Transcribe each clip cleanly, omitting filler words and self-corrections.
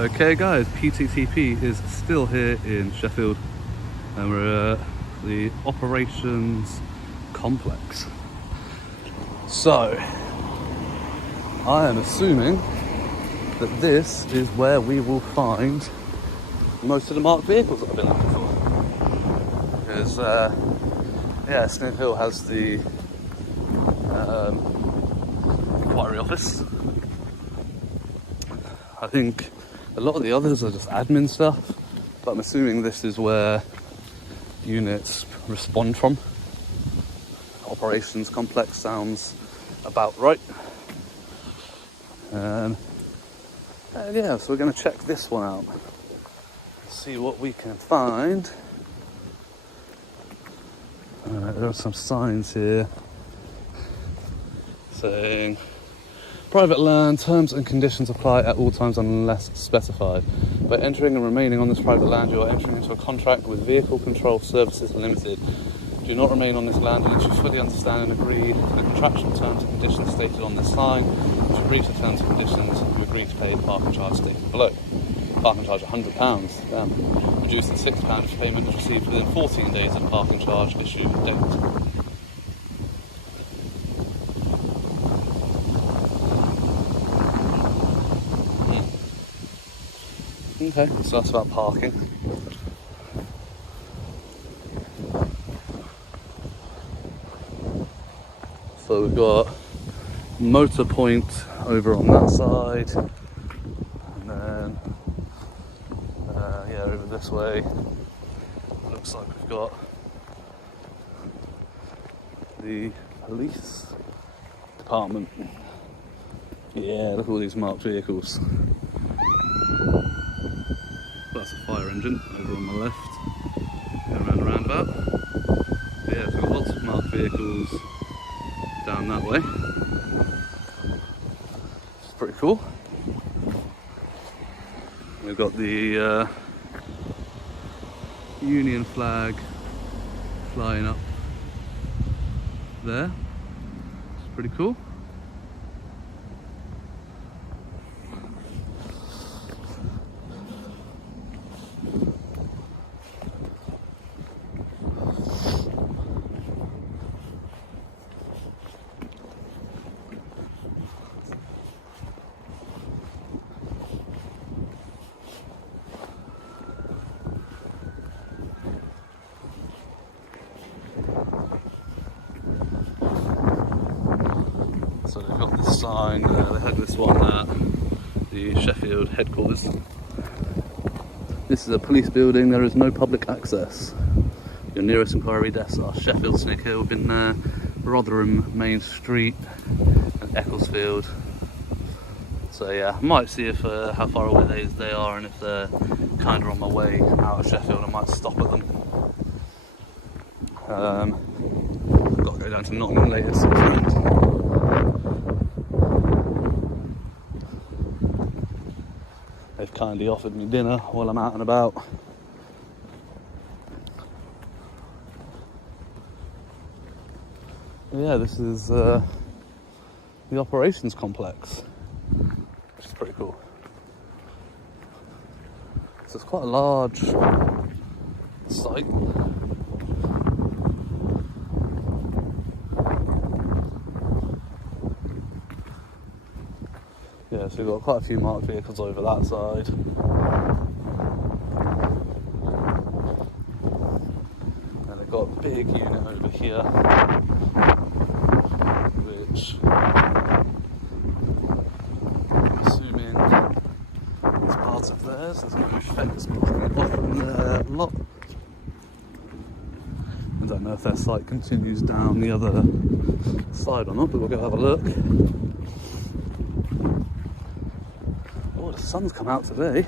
Okay guys, PTTP is still here in Sheffield and we're at the Operations Complex. So, I am assuming that this is where we will find most of the marked vehicles that I've been looking for. Because, yeah, Snow Hill has the inquiry office. I think a lot of the others are just admin stuff, but I'm assuming this is where units respond from. Operations Complex sounds about right. And yeah, so we're going to check this one out. See what we can find. There are some signs here saying private land, terms and conditions apply at all times unless specified. By entering and remaining on this private land, you are entering into a contract with Vehicle Control Services Limited. Do not remain on this land unless you fully understand and agree to the contractual terms and conditions stated on this sign. If you agree to terms and conditions, you agree to pay the parking charge stated below. Parking charge £100, damn. Reduced to £6 if payment is received within 14 days of parking charge issue date. Okay, so that's about parking. So we've got Motor Point over on that side, and then yeah, over this way looks like we've got the police department. Yeah, look at all these marked vehicles. That's a fire engine over on the left, going around the roundabout. But yeah, so we've got lots of marked vehicles down that way. It's pretty cool. We've got the Union flag flying up there. It's pretty cool. So they've got this sign, they had this one at the Sheffield headquarters. This is a police building, there is no public access. Your nearest inquiry desks are Sheffield, Snake Hill, been there, Rotherham, Main Street and Ecclesfield. So yeah, I might see if how far away they are, and if they're kind of on my way out of Sheffield I might stop at them. I've got to go down to Nottingham later, so they've kindly offered me dinner while I'm out and about. Yeah, this is the Operations Complex, which is pretty cool. So it's quite a large site. Yeah, so we've got quite a few marked vehicles over that side. And they've got a big unit over here, which I'm assuming is part of theirs. There's no fence blocking it off from their lot. I don't know if their site continues down the other side or not, but we'll go have a look. Oh, the sun's come out today.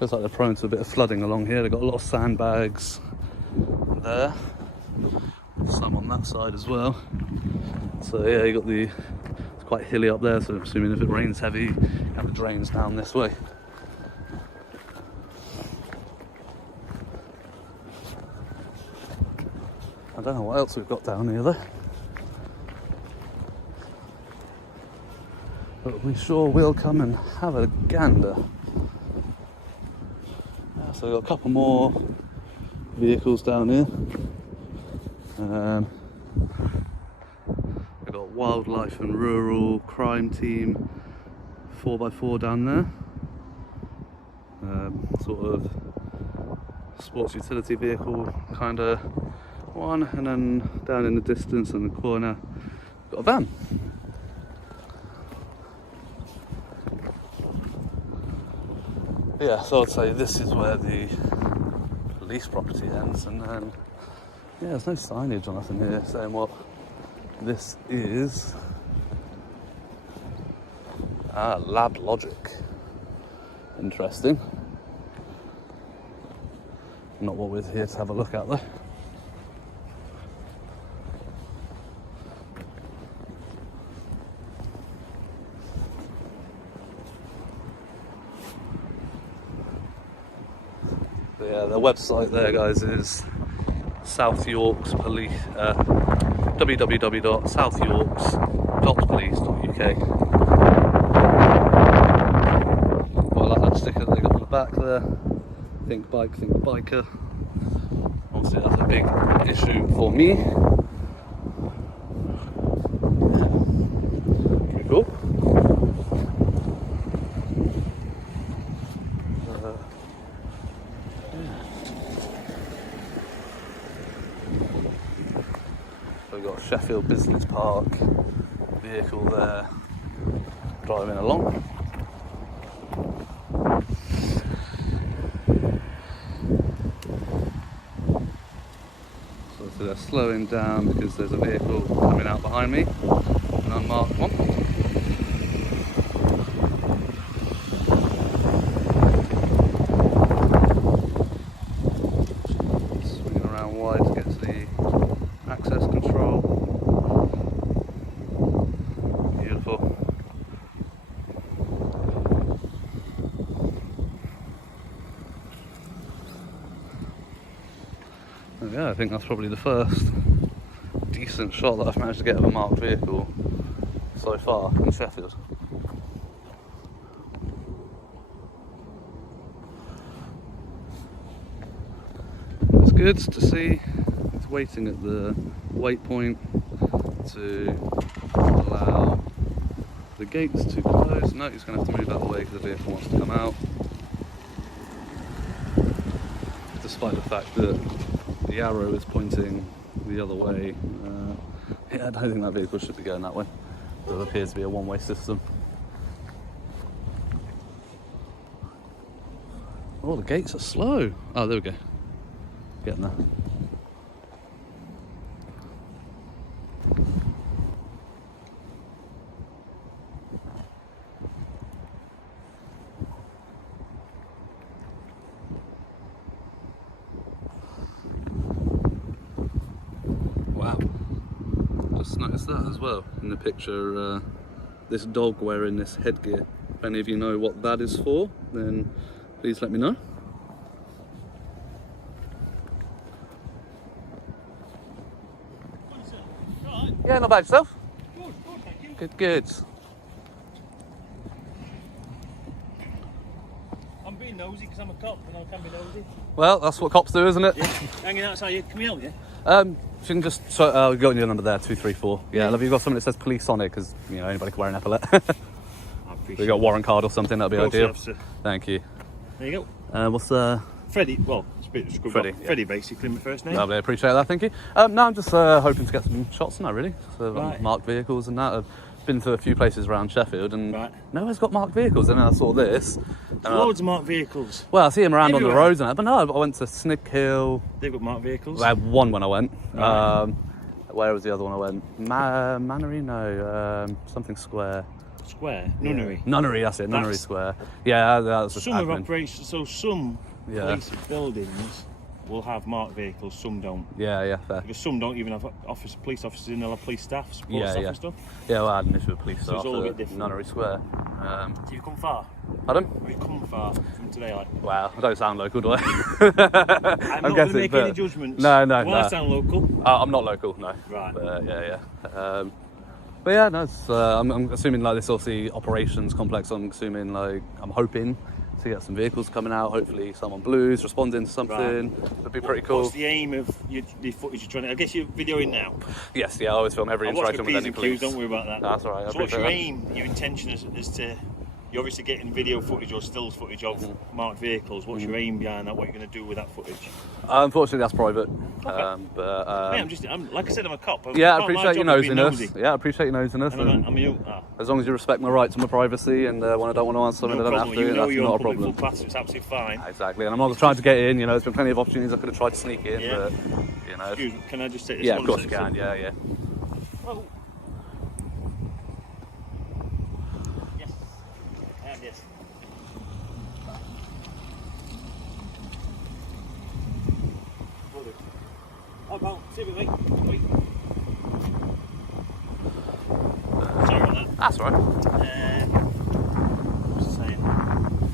Looks like they're prone to a bit of flooding along here. They've got a lot of sandbags there. Some on that side as well. So yeah, you got the, it's quite hilly up there, so I'm assuming if it rains heavy, you have the drains down this way. don't know what else we've got down here though. But we sure will come and have a gander. So we've got a couple more vehicles down here. We've got Wildlife and Rural Crime Team 4x4 down there. Sort of sports utility vehicle kind of one, and then down in the distance in the corner got a van. Yeah, so I'd say this is where the police property ends, and then yeah, there's no signage or nothing here saying what this is. Lab Logic. Interesting. Not what we're here to have a look at though. But yeah, their website there, guys, is South Yorks Police, www.southyorks.police.uk. Well, I like that sticker they got on the back there. Think bike, think biker. Obviously that's a big issue for me. Pretty cool. So we've got a Sheffield Business Park vehicle there driving along. So they're slowing down because there's a vehicle coming out behind me, an unmarked one. Swinging around wide to get to the access control. Beautiful. Yeah, I think that's probably the first decent shot that I've managed to get of a marked vehicle so far in Sheffield. It's good to see. It's waiting at the waypoint to allow the gates to close. No, he's going to have to move out of the way because the vehicle wants to come out. Despite the fact that the arrow is pointing the other way. Yeah, I don't think that vehicle should be going that way. It appears to be a one-way system. Oh, the gates are slow. Oh, there we go. Getting there. Wow. Just noticed that as well in the picture. This dog wearing this headgear. If any of you know what that is for, then please let me know. Yeah, not bad yourself. Good, thank you. Good. I'm being nosy because I'm a cop and I can be nosy. Well, that's what cops do, isn't it? Yeah. Hanging outside you, can we help you? You can just we've got your number there, 234. Yeah, have you got something that says police on it? Because you know anybody can wear an epaulet. I appreciate We got a warrant card or something. That'd be ideal. Officer. Thank you. There you What's go. Freddie, well, it's a bit screwed Freddie, up. yeah. Freddie, basically, my first name. Lovely, appreciate that. Thank you. No, I'm just hoping to get some shots on that really. So Right. marked vehicles and that. I've been to a few places around Sheffield and Right. no one's got marked vehicles. And then I saw this. And Loads of marked vehicles. well, I see them around on Everywhere. the roads and that. But no, I went to Snick Hill. They've got marked vehicles. I had one when I went. Right. Where was the other one I went? Mannery? No, something square. Square, Nunnery. Nunnery, that's it, Nunnery That's- Square. Yeah, that was just Some of admin. operations, so some Yeah. police buildings will have marked vehicles, some don't. Yeah, fair. Because some don't even have police officers in, they'll have police staff, support staff and stuff. Yeah, well, I had an issue with police So staff it's all a bit at different. Nunnery Square. Have you come far? Pardon? Have you come far from today? Like, Well, I don't sound local, do I? I'm not going to make any judgments. No. I sound local? I'm not local, no. Right. But, yeah. But yeah, no, it's, I'm assuming like this obviously operations complex. I'm hoping to get some vehicles coming out. Hopefully, someone blues responding to something. Right. Would be pretty cool. What's the aim of the footage you're trying to? I guess you're videoing now. Yes, I always film every interaction with any police. Don't worry about that. That's all right. So what's your aim, your intention as to? You're obviously getting video footage or stills footage of marked vehicles. What's your aim behind that? What are you going to do with that footage? Unfortunately, that's private. Okay. I'm like I said, I'm a cop. I appreciate your nosiness. Yeah, I appreciate your nosiness. As long as you respect my right to my privacy, and when I don't want to answer something, I don't have to. That's not a problem. Pass, it's absolutely fine. Exactly, and I'm not trying to get in. There's been plenty of opportunities I could have tried to sneak in, but Excuse me, can I just take this? Yeah, of course you can. Yeah. Oh. Yes. I have this. Oh, well, see me, wait. Sorry about that. That's all right. Just saying.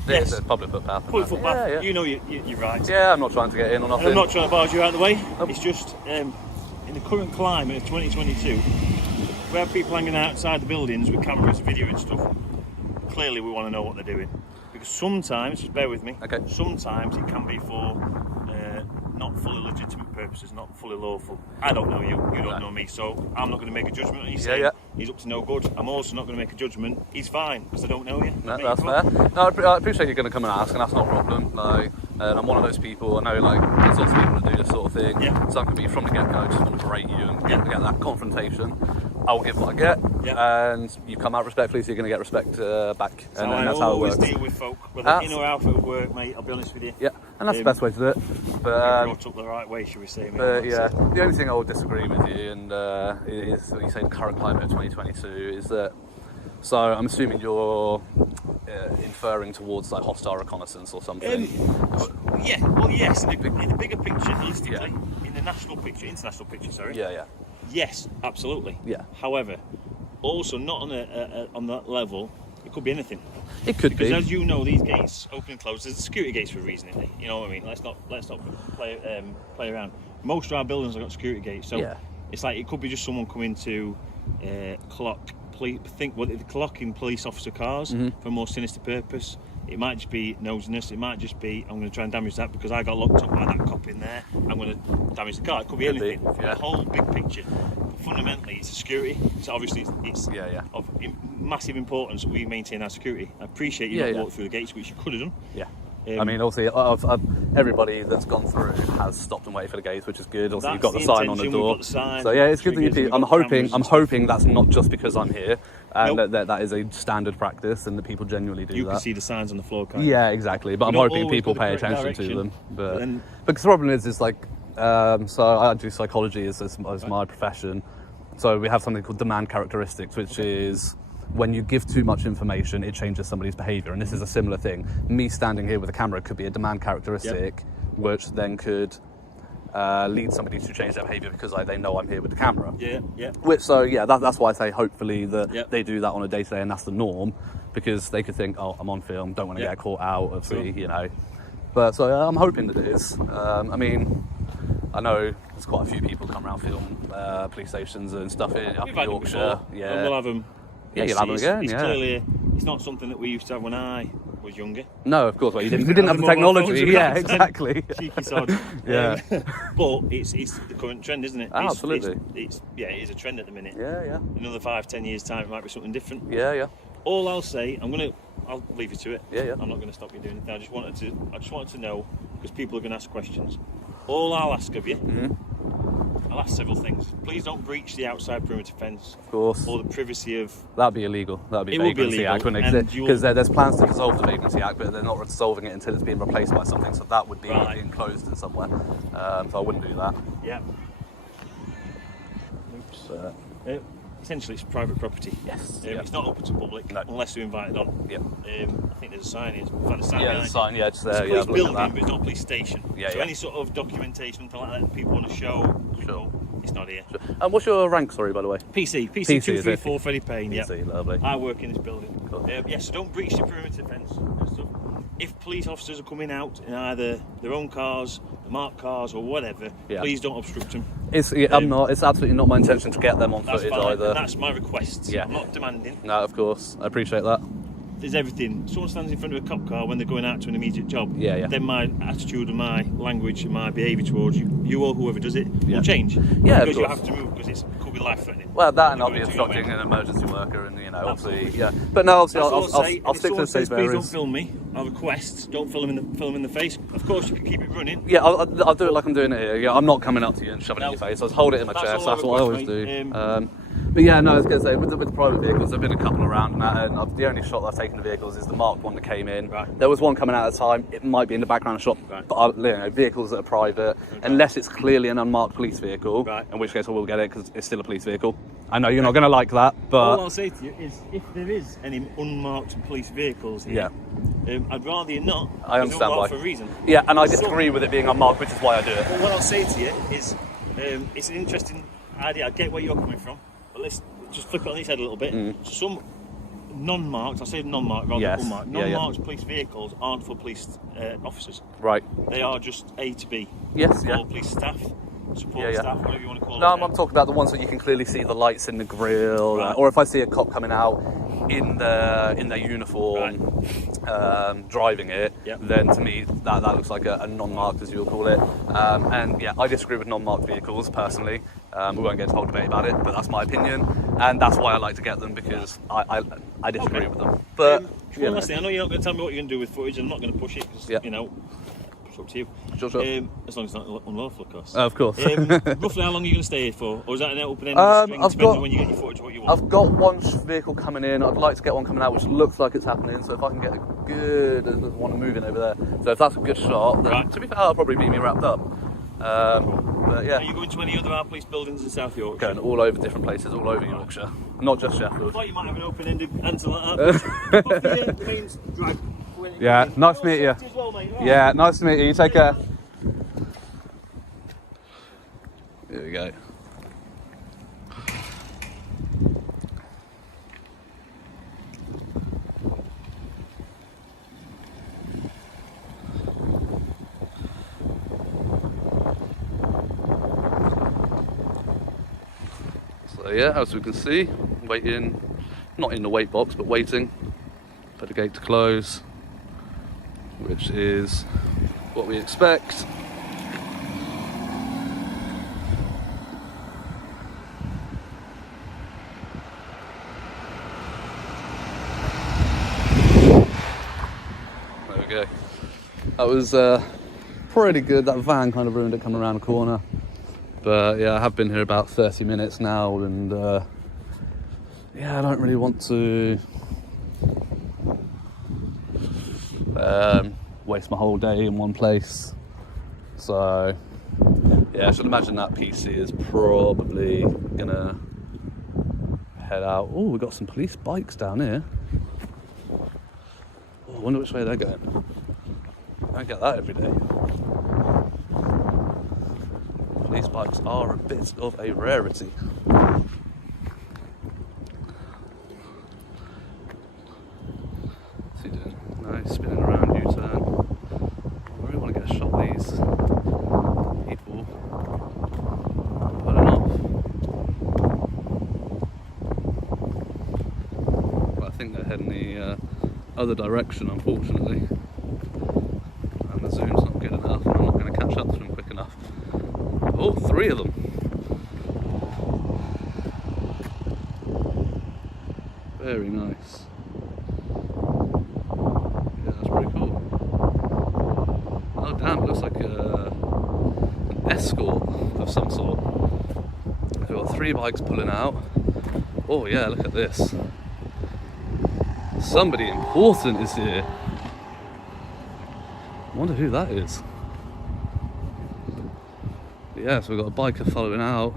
This is a public footpath. Public footpath. Yeah. You know you're right. Yeah, I'm not trying to get in or nothing. And I'm not trying to barge you out of the way. It's just in the current climate of 2022, where people hanging outside the buildings with cameras, video and stuff. Clearly, we want to know what they're doing, because sometimes, just bear with me. Okay. Sometimes it can be for not fully legitimate purposes, not fully lawful. I don't know you don't know me, so I'm not going to make a judgment on you saying he's up to no good. I'm also not going to make a judgment he's fine, because I don't know you. No, that's fair. No, I appreciate you're going to come and ask, and that's not a problem. And I'm one of those people. I know there's lots of people that do this sort of thing. Yeah. Some can be from the get-go, just want to berate you and get that confrontation. I'll give what I get, and you come out respectfully, so you're going to get respect back, and that's how it works. I always deal with folk, whether in or out of work, mate. I'll be honest with you. Yeah, and that's the best way to do it. But brought up the right way, should we say? But yeah, the only thing I would disagree with you, and is when you say the current climate of 2022, is that. So I'm assuming you're inferring towards like hostile reconnaissance or something. Yes. In the bigger picture, holistically, in the international picture, sorry. Yeah. Yes, absolutely. Yeah. However, also not on that level. It could be anything. It could be. Because as you know, these gates open and close. There's security gates for a reason, isn't it? You know what I mean? Let's not play around. Most of our buildings have got security gates, so it's like it could be just someone coming to clocking police officer cars for a more sinister purpose. It might just be nosiness. It might just be I'm going to try and damage that because I got locked up by that cop in there. I'm going to damage the car. It could be anything. The whole big picture. But fundamentally, it's security. So obviously, it's of massive importance that we maintain our security. I appreciate you not walked through the gates, which you could have done. Yeah. I mean, obviously, everybody that's gone through has stopped and waited for the gates, which is good. Obviously, you've got the sign on the door. So yeah, it's good that you. I'm hoping that's not just because I'm here, and that is a standard practice, and that people genuinely do that. You can see the signs on the floor. Yeah, exactly. But I'm hoping people pay attention to them. But because the problem is like, so I do psychology as my profession. So we have something called demand characteristics, which is. When you give too much information, it changes somebody's behaviour, and this is a similar thing. Me standing here with a camera could be a demand characteristic, which then could lead somebody to change their behaviour because they know I'm here with the camera. That's why I say hopefully that they do that on a day-to-day, and that's the norm, because they could think, oh, I'm on film, don't want to get caught out, obviously, But so I'm hoping that it is. I mean, I know there's quite a few people come around film police stations and stuff up in Yorkshire. And we'll have them. Yeah, you'll have them again. It's clearly, it's not something that we used to have when I was younger. No, of course, we didn't have the technology. Yeah, exactly. Cheeky sod. But it's the current trend, isn't it? Absolutely. It is a trend at the minute. Yeah. Another 5-10 years time, it might be something different. Yeah. All I'll say, I'll leave you to it. Yeah. I'm not going to stop you doing anything. I just wanted to know, because people are going to ask questions. All I'll ask of you. I'll ask several things. Please don't breach the outside perimeter fence. Of course. Or the privacy of... That'd be illegal. That'd be Vagrancy Act, wouldn't it? Because there's plans to dissolve the Vagrancy Act, but they're not resolving it until it's being replaced by something. So that would be enclosed in somewhere. So I wouldn't do that. Yeah. Oops. essentially it's private property. Yes. It's not open to public unless they're invited on. Yep. I think there's a sign here. In fact, the sign Yeah, behind the it. sign. Yeah, it's It's there. a Yeah, police I've looked building, at but that. it's not a police station. Yeah, so yeah. any sort of documentation, something like that, people want to show, Sure. it's not here. Sure. And what's your rank? Sorry, by the way. PC is it? 234 Freddie Payne. PC, Yeah. lovely. I work in this building. Cool. So don't breach the perimeter fence and stuff. If police officers are coming out in either their own cars, the marked cars, or whatever, please don't obstruct them. I'm not. It's absolutely not my intention to get them on footage fine, either. That's my request. Yeah. I'm not demanding. No, of course. I appreciate that. There's everything. Someone stands in front of a cop car when they're going out to an immediate job. Yeah. Then my attitude and my language and my behaviour towards you or whoever does it will change. Yeah, because of you course. have to move because it could be life threatening. Well, that and I'll be You're going to obstructing an emergency worker, and Absolutely. obviously, yeah. But no, obviously, I'll If stick to the someone says, safe please don't areas. film me. I request, don't film in the face. Of course, you can keep it running. Yeah, I'll do it like I'm doing it here. Yeah, I'm not coming up to you and shoving it in your face. I'll hold it in my That's chest. all That's I what I always request, do. But yeah, no, I was going to say, with the private vehicles, there've been a couple around and that, and the only shot that I've taken of vehicles is the marked one that came in. Right. There was one coming out at the time. It might be in the background shot, Right. but vehicles that are private, unless it's clearly an unmarked police vehicle, Right. in which case I will get it because it's still a police vehicle. I know you're not going to like that, but All I'll say to you is, if there is any unmarked police vehicles here, I'd rather you not. I understand why. For a reason. Yeah, and I disagree with it being unmarked, which is why I do it. Well, what I'll say to you is, it's an interesting idea. I get where you're coming from, but let's just flip it on its head a little bit. Some non-marked, I say non-marked rather than unmarked, non-marked police vehicles aren't for police officers. Right. They are just A to B. Yes, for police staff, support staff, whatever you want to call it. No, I'm talking about the ones that you can clearly see the lights in the grille, Right. or if I see a cop coming out in their uniform, driving it, then to me that looks like a non-marked, as you'll call it. And yeah, I disagree with non-marked vehicles personally. We won't get into a whole debate about it, but that's my opinion, and that's why I like to get them, because I disagree with them. But one last thing, I know you're not going to tell me what you're going to do with footage. I'm not going to push it because it's up to you. Sure. As long as it's not unlawful, of course. Of course. Roughly how long are you going to stay here for? Or is that an open-ended string, depending on when you get your footage, what you want? I've got one vehicle coming in. I'd like to get one coming out, which looks like it's happening. So if I can get a good, there's one moving over there. So if that's a good shot, then to be fair, that'll probably be me wrapped up. But yeah. Are you going to any other police buildings in South Yorkshire? Going all over different places, all over Yorkshire, not just I Sheffield. thought you might have an open-ended answer like that. Yeah, nice to meet you. Yeah, nice to meet you. You take care. Here we go. So yeah, as we can see, waiting, not in the wait box, but waiting for the gate to close, which is what we expect. There we go. That was pretty good. That van kind of ruined it coming around the corner. But yeah, I have been here about 30 minutes now, and yeah, I don't really want to waste my whole day in one place. So yeah, I should imagine that PC is probably gonna head out. Oh, we've got some police bikes down here. Oh, I wonder which way they're going. I don't get that every day. Police bikes are a bit of a rarity. What's he doing? No, he's spinning around U-turn. I really want to get a shot of these people pulling off. But I think they're heading the other direction, unfortunately. And the zoom's not good enough, and I'm not going to catch up to them quick enough. Oh, 3 of them. Very nice. Yeah, that's pretty cool. Oh damn, it looks like an escort of some sort. We've got 3 bikes pulling out. Oh yeah, look at this. Somebody important is here. I wonder who that is. Yeah, so we've got a biker following out,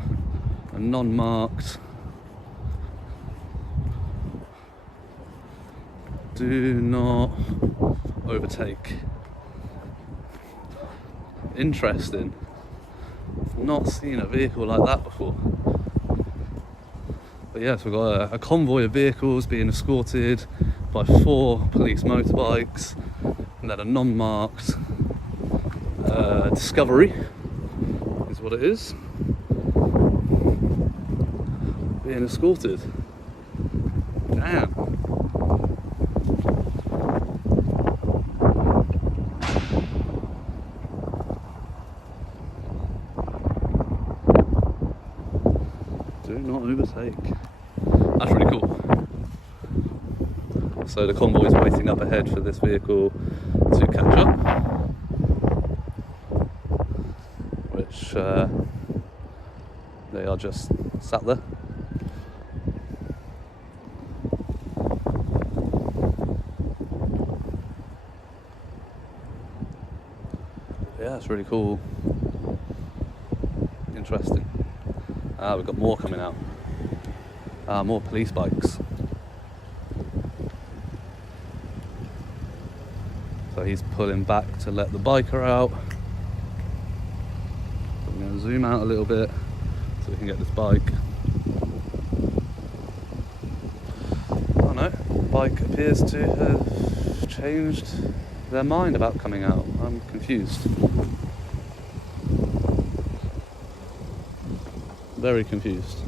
a non-marked Do not overtake. Interesting. Not seen a vehicle like that before. But yes, we've got a convoy of vehicles being escorted by 4 police motorbikes, and then a non-marked Discovery is what it is, being escorted. Damn. Do not overtake. That's really cool. So the convoy is waiting up ahead for this vehicle to catch up, which they are just sat there. Yeah, it's really cool. Interesting. We've got more coming out. More police bikes. So he's pulling back to let the biker out. I'm going to zoom out a little bit so we can get this bike. Oh no, the bike appears to have changed their mind about coming out. I'm confused. Very confused.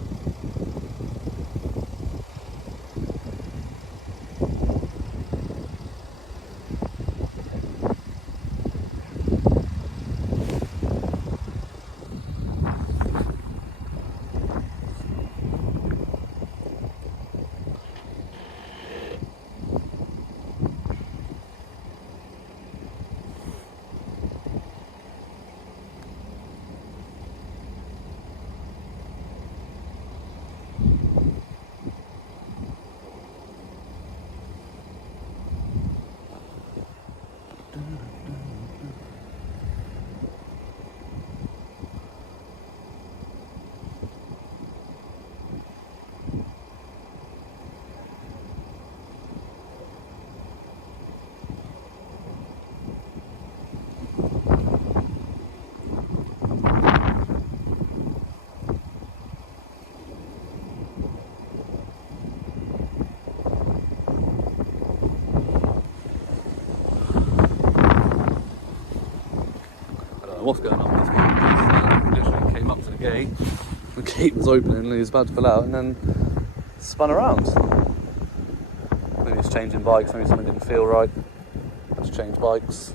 What's going on with this one? Literally came up to the gate was opening and he was about to pull out and then spun around. Maybe he's changing bikes, maybe something didn't feel right. Let's change bikes.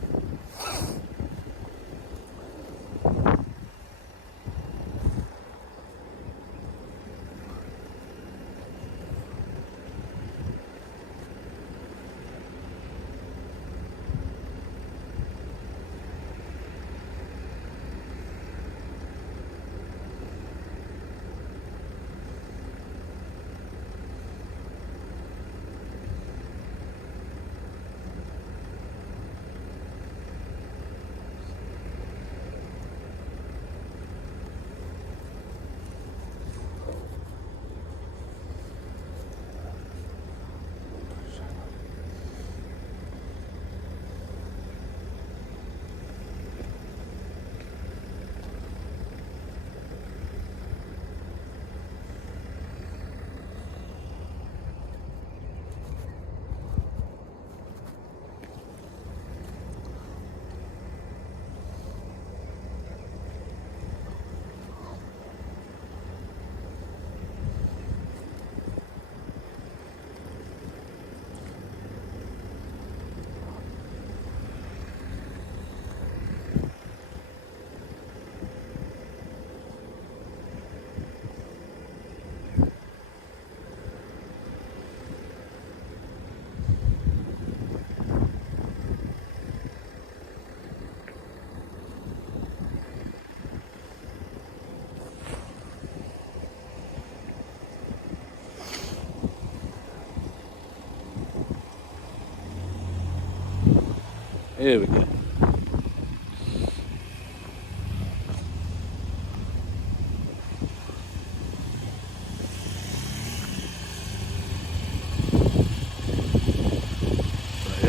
Here we go.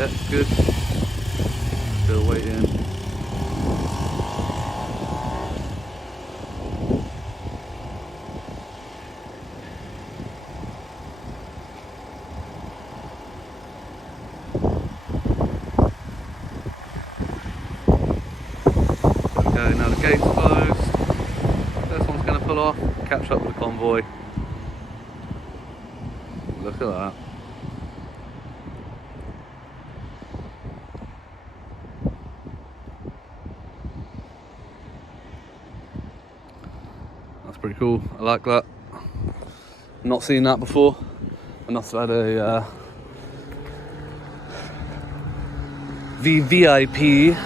Yeah, good. Still waiting. Okay, now the gate's closed. This one's going to pull off, catch up with the convoy. Look at that. That's pretty cool. I like that. Not seen that before. I must have had a VVIP.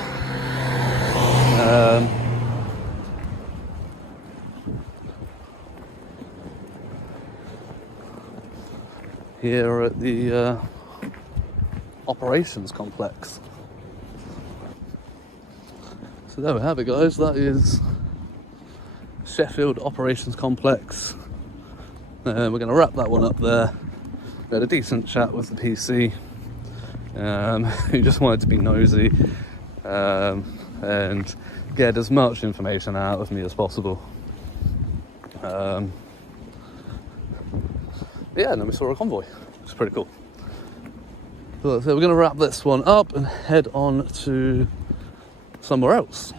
Here at the operations complex. So there we have it, guys. That is Sheffield Operations Complex. We're going to wrap that one up there. We had a decent chat with the PC, who just wanted to be nosy and get as much information out of me as possible. Yeah, and then we saw a convoy, which is pretty cool. So we're going to wrap this one up and head on to somewhere else.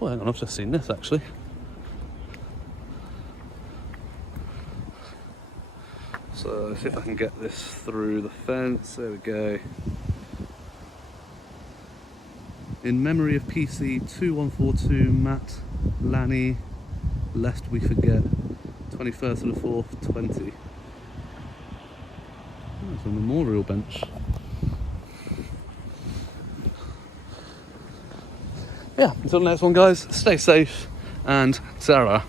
Oh, hang on, I've just seen this actually. So let's see if I can get this through the fence. There we go. In memory of PC 2142 Matt Lanny, lest we forget. 21st of the 4th, 20. Oh, it's a memorial bench. Yeah, until the next one, guys, stay safe and ta-ra.